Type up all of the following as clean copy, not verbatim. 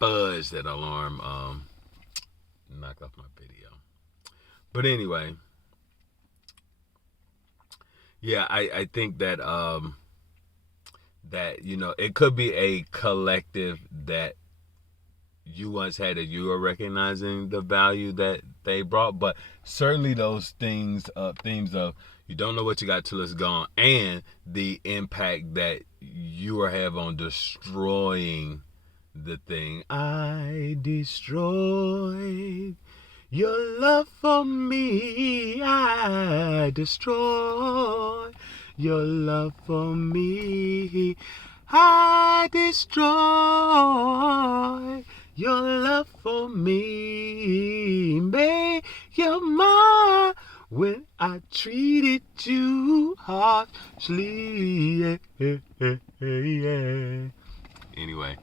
fudge, that alarm knocked off my video. But anyway, yeah, I think that that it could be a collective that you once had, that you are recognizing the value that they brought, but certainly those themes of you don't know what you got till it's gone, and the impact that you will have on destroying the thing. I destroyed your love for me. I destroy your love for me. I destroy your love for me. Make your mind when I treated you harshly. Yeah. Anyway,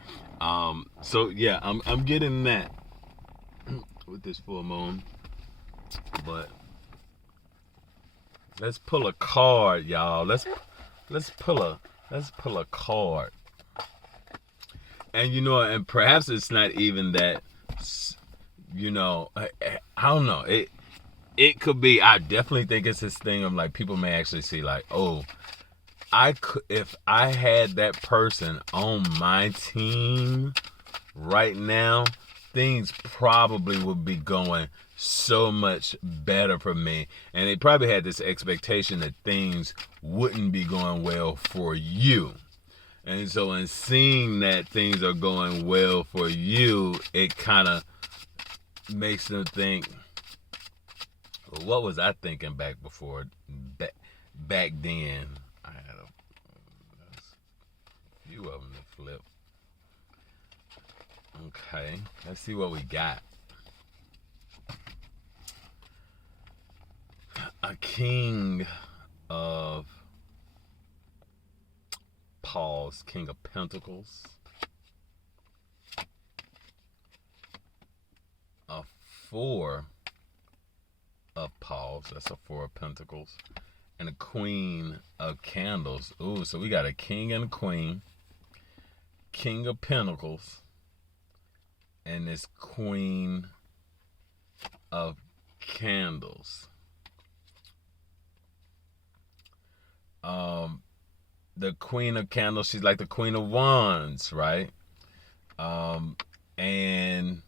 so yeah, I'm getting that with this full moon, but let's pull a card, y'all. Let's pull a card. And and perhaps it's not even that. I don't know. It could be. I definitely think it's this thing of like people may actually see like, oh, if I had that person on my team right now, things probably would be going so much better for me. And they probably had this expectation that things wouldn't be going well for you. And so in seeing that things are going well for you, it kind of makes them think, well, what was I thinking back before? Back then, I had a few of them to flip. Okay, let's see what we got. A king of Paws, King of Pentacles. A Four of Paws, that's a Four of Pentacles. And a Queen of Candles. Ooh, so we got a king and a queen. King of Pentacles. And this Queen of Candles. The Queen of Candles, she's like the Queen of Wands, right? And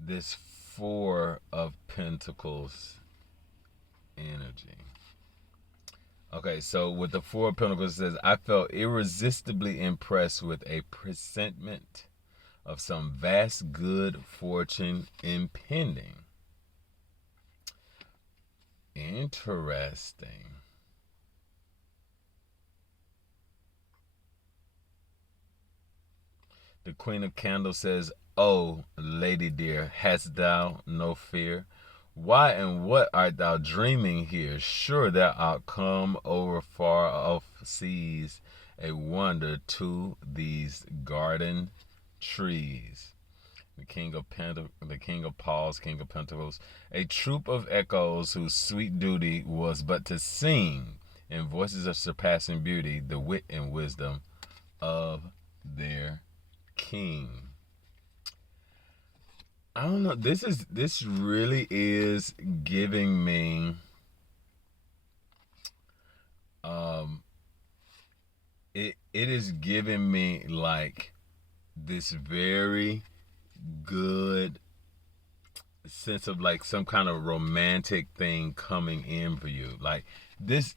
this Four of Pentacles energy. Okay, so with the Four of Pentacles, it says, I felt irresistibly impressed with a presentiment of some vast good fortune impending. Interesting. The Queen of Candles says, oh, lady dear, hast thou no fear? Why and what art thou dreaming here? Sure thou art come over far off seas, a wonder to these garden trees. The King of Paws, King of Pentacles, a troop of echoes whose sweet duty was but to sing in voices of surpassing beauty the wit and wisdom of their king. I don't know. This really is giving me it is giving me like this very good sense of like some kind of romantic thing coming in for you. Like this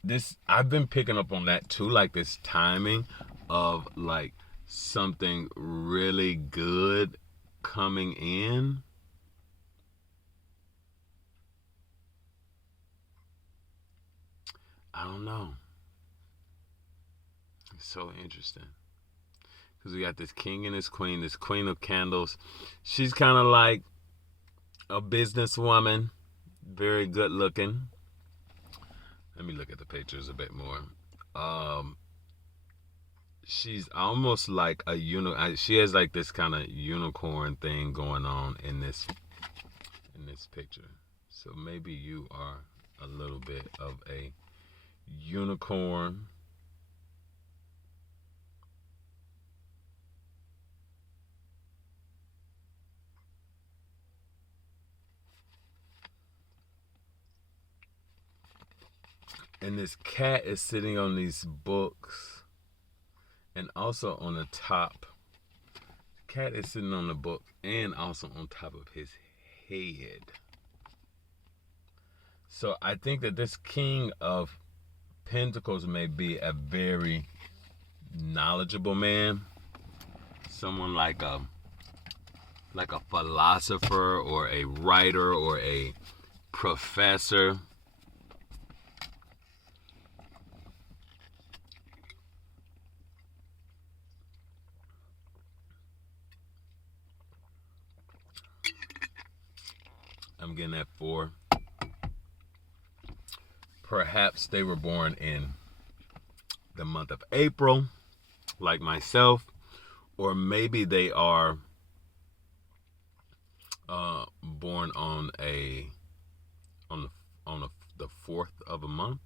I've been picking up on that too, like this timing of like something really good coming in. I don't know. It's so interesting. Because we got this king and this Queen of Candles. She's kind of like a businesswoman, very good looking. Let me look at the pictures a bit more. She's almost like a she has like this kind of unicorn thing going on in this picture. So maybe you are a little bit of a unicorn. And this cat is sitting on these books and also on the top. The cat is sitting on the book and also on top of his head. So I think that this King of Pentacles may be a very knowledgeable man. Someone like a philosopher or a writer or a professor. I'm getting that 4. Perhaps they were born in the month of April, like myself, or maybe they are born on the 4th of a month.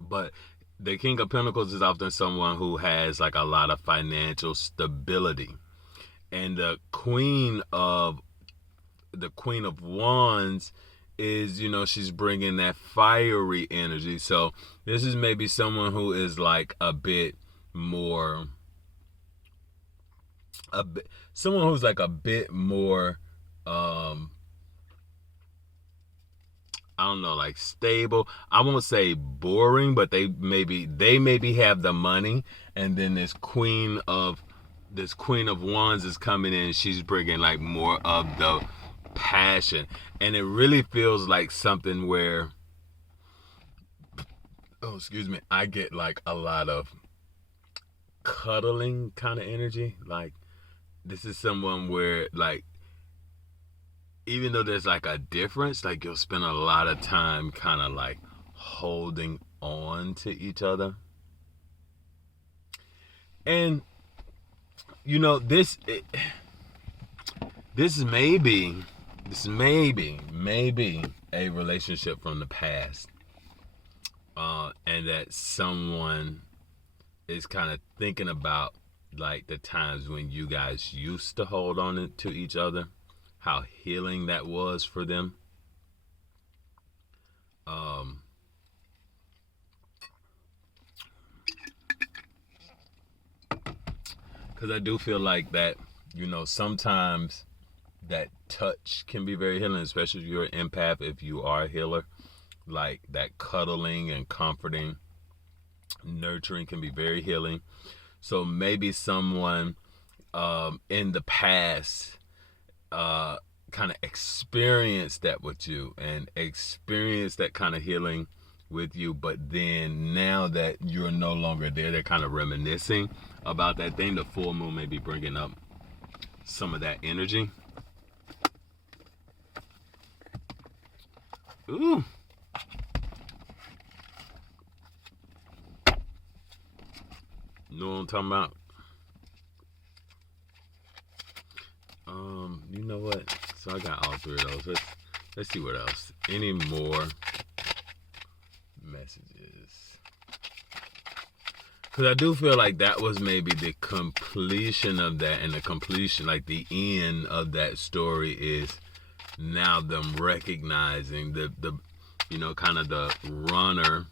But the King of Pentacles is often someone who has like a lot of financial stability. And the Queen of Wands is, she's bringing that fiery energy. So this is maybe someone who is like someone who's like a bit more I don't know, like stable. I won't say boring, but they maybe have the money, and then this Queen of Wands is coming in. She's bringing like more of the passion, and it really feels like something where, I get like a lot of cuddling kind of energy. Like this is someone where, like, even though there's like a difference, like you'll spend a lot of time kind of like holding on to each other. And this may be a relationship from the past, and that someone is kind of thinking about like the times when you guys used to hold on to each other, how healing that was for them. Because I do feel like that, sometimes that touch can be very healing, especially if you're an empath, if you are a healer. Like that cuddling and comforting, nurturing can be very healing. So maybe someone in the past kind of experienced that with you and experienced that kind of healing with you, but then now that you're no longer there, they're kind of reminiscing about that thing. The full moon may be bringing up some of that energy. Ooh. Know what I'm talking about? You know what? So I got all 3 of those. Let's see what else. Any more messages? Because I do feel like that was maybe the completion of that, and the completion, like the end of that story, is now them recognizing the kind of the runner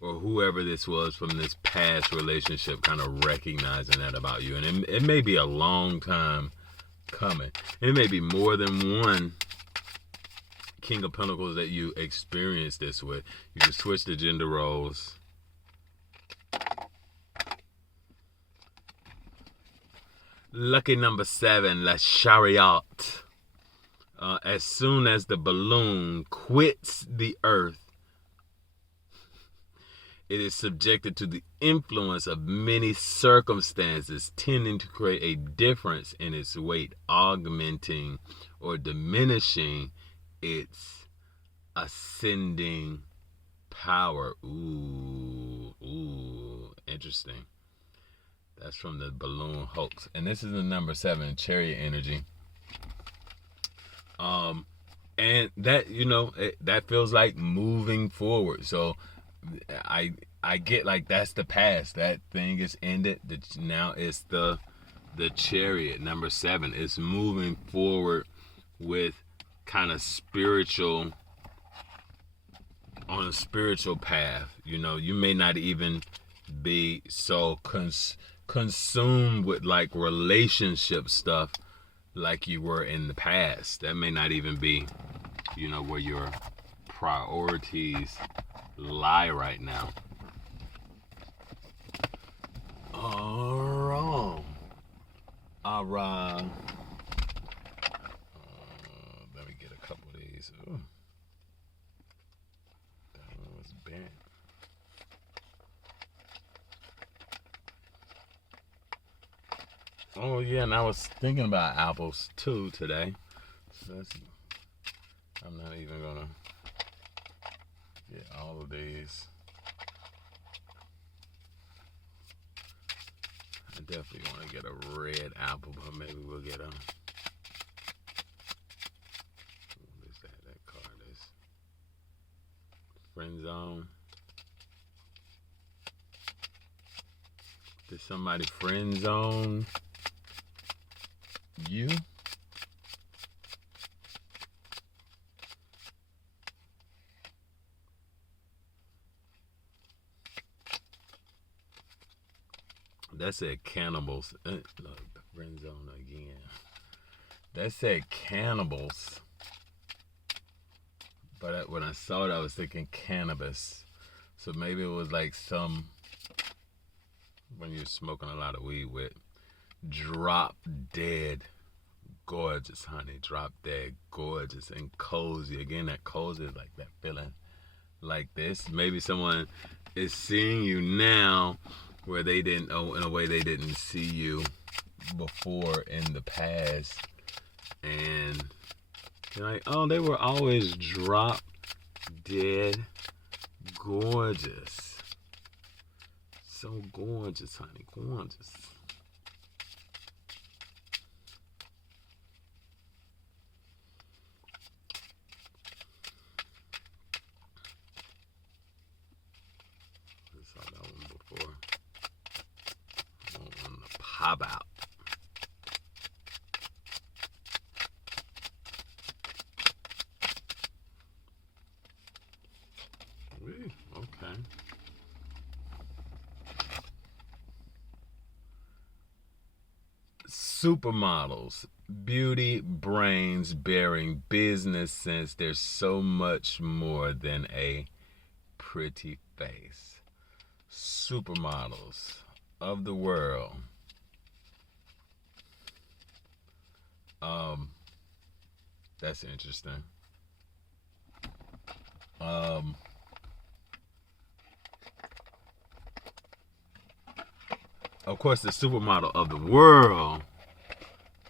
or whoever this was from this past relationship, kind of recognizing that about you. And it may be a long time coming. And it may be more than one King of Pentacles that you experience this with. You can switch the gender roles. Lucky number 7, La Chariot. As soon as the balloon quits the earth, it is subjected to the influence of many circumstances, tending to create a difference in its weight, augmenting or diminishing its ascending power. Ooh, interesting. That's from the balloon hoax. And this is the number 7, chariot energy. And that, that feels like moving forward. So I get like that's the past. That thing is ended. Now it's the chariot, number 7. It's moving forward with kind of spiritual on a spiritual path. You know, you may not even be so consumed with like relationship stuff like you were in the past. That may not even be, you know, where your priorities lie right now. All right. Let me get a couple of these. Ooh. That one was bent. Oh yeah, and I was thinking about apples too today. So I'm not even gonna get all of these. I definitely want to get a red apple, but maybe we'll get a. What is that? That card is friend zone. Did somebody friend zone you? That said cannibals. Look, the friend zone again. That said cannibals. But when I saw it, I was thinking cannabis. So maybe it was like some, when you're smoking a lot of weed with, drop dead gorgeous, honey. Drop dead gorgeous and cozy. Again, that cozy is like that feeling like this. Maybe someone is seeing you now where they didn't, in a way they didn't see you before in the past, and you're like, oh, they were always drop dead gorgeous. So gorgeous, honey, gorgeous. I saw that one before. Pop out. Okay. Supermodels, beauty, brains, bearing, business sense. There's so much more than a pretty face. Supermodels of the world. That's interesting. Of course, the supermodel of the world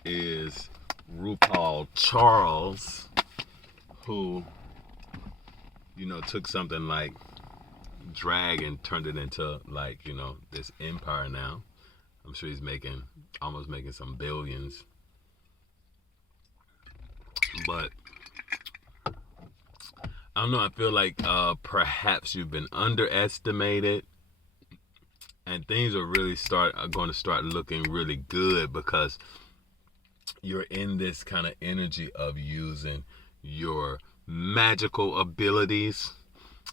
is RuPaul Charles, who, you know, took something like drag and turned it into, like, you know, this empire now. I'm sure he's almost making some billions. But I don't know, I feel like perhaps you've been underestimated, and things are really going to start looking really good because you're in this kind of energy of using your magical abilities.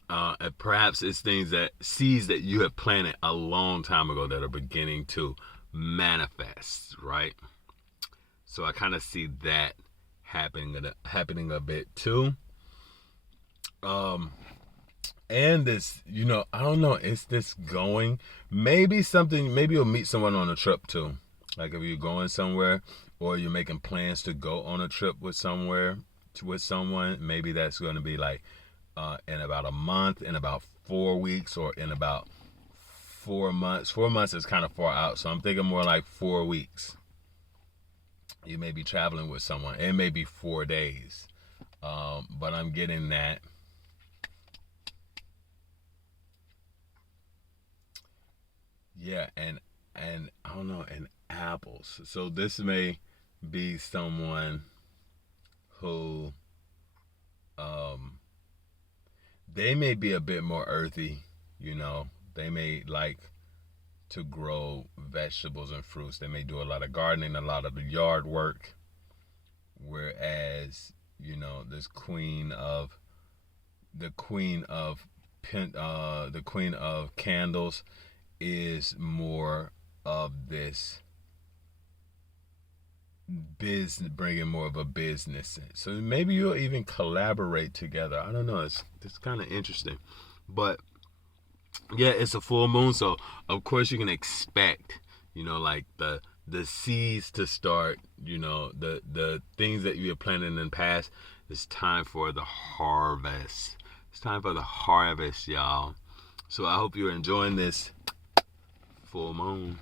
And perhaps it's seeds that you have planted a long time ago that are beginning to manifest, right? So I kind of see that happening a bit too. And this, you know, I don't know, it's this going, maybe you'll meet someone on a trip too. Like if you're going somewhere or you're making plans to go on a trip with someone, maybe that's going to be like in about a month, in about 4 weeks, or in about 4 months. 4 months is kind of far out, so I'm thinking more like 4 weeks. You may be traveling with someone. It may be 4 days, but I'm getting that. Yeah, and I don't know, and apples. So this may be someone who they may be a bit more earthy, you know. They may like to grow vegetables and fruits. They may do a lot of gardening, a lot of yard work. Whereas, you know, this queen of the Queen of the Queen of Candles is more of this business, bringing more of a business in. So maybe you'll even collaborate together. I don't know. It's kind of interesting, but yeah, it's a full moon, so of course you can expect, like the seeds to start. The things that you have planted in the past. It's time for the harvest. It's time for the harvest, y'all. So I hope you're enjoying this full moon.